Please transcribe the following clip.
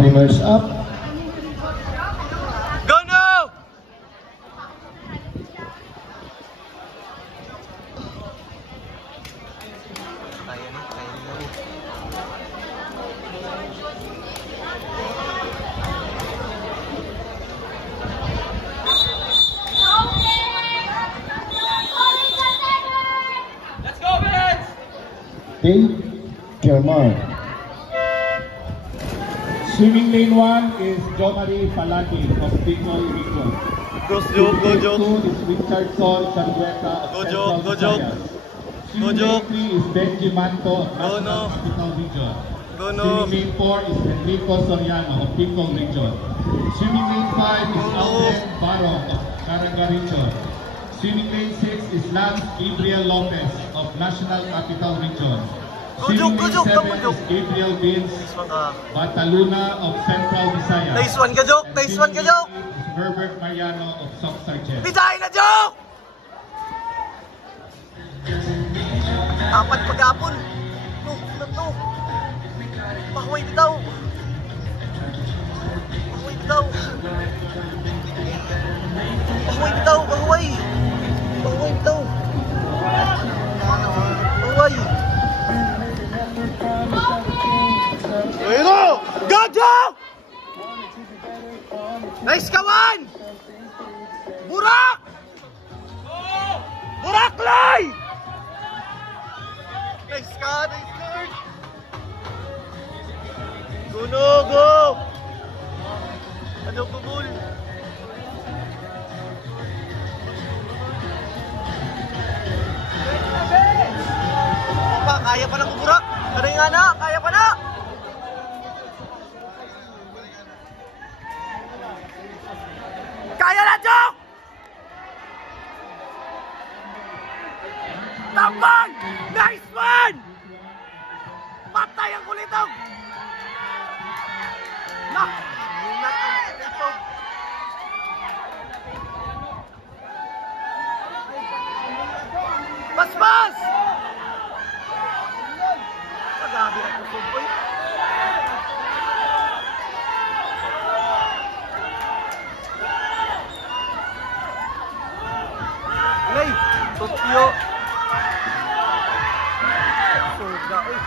Timers up. Go now! Let's go, Vince! Dave Kermar. Swimming lane 1 is Jomari Palati of Bicol Region. Go joke, go joke. Swimming lane 2 is Richardson Sarueta of Go Central joke, go joke. Visayas. Go Swimming joke. lane 3 is Benji Manto of Go National no. Capital Region. Go no. Swimming lane 4 is Enrico Soriano of Bicol Region. Swimming lane 5 is Go no. Alden Barong of Caraga Region. Swimming lane 6 is Lance Gabriel Lopez of National Capital Region. Go joke, go joke, Swimming lane go 7 joke. is Gabriel Vince Nice one ka. Bataluna of Central Visayas. Nice one ka, joke. Nice one ka, joke. Herbert Mariano of Soc Sargent. Bidahin na, joke! Apat pag-apon. No, ano to? Pahuway bitaw. Pahuway bitaw. Pahuway bitaw, pahuway. Pahuway bitaw. Pahuway. Ayun! Go, joke! Nice kawan! Burak! Burak, Loy! Nice ka, nice guard! Go, no, go! Ano, bubul? Pa, kaya pa ng Burak! Taray nga na, kaya pa na! Kaya na, Jok! Tambang! Nice one! Patay ang kulitong! Nak! Inat ang kulitong! Bas-bas! Magabi ang kusog ko. Lay! Tokyo! Soga, uy!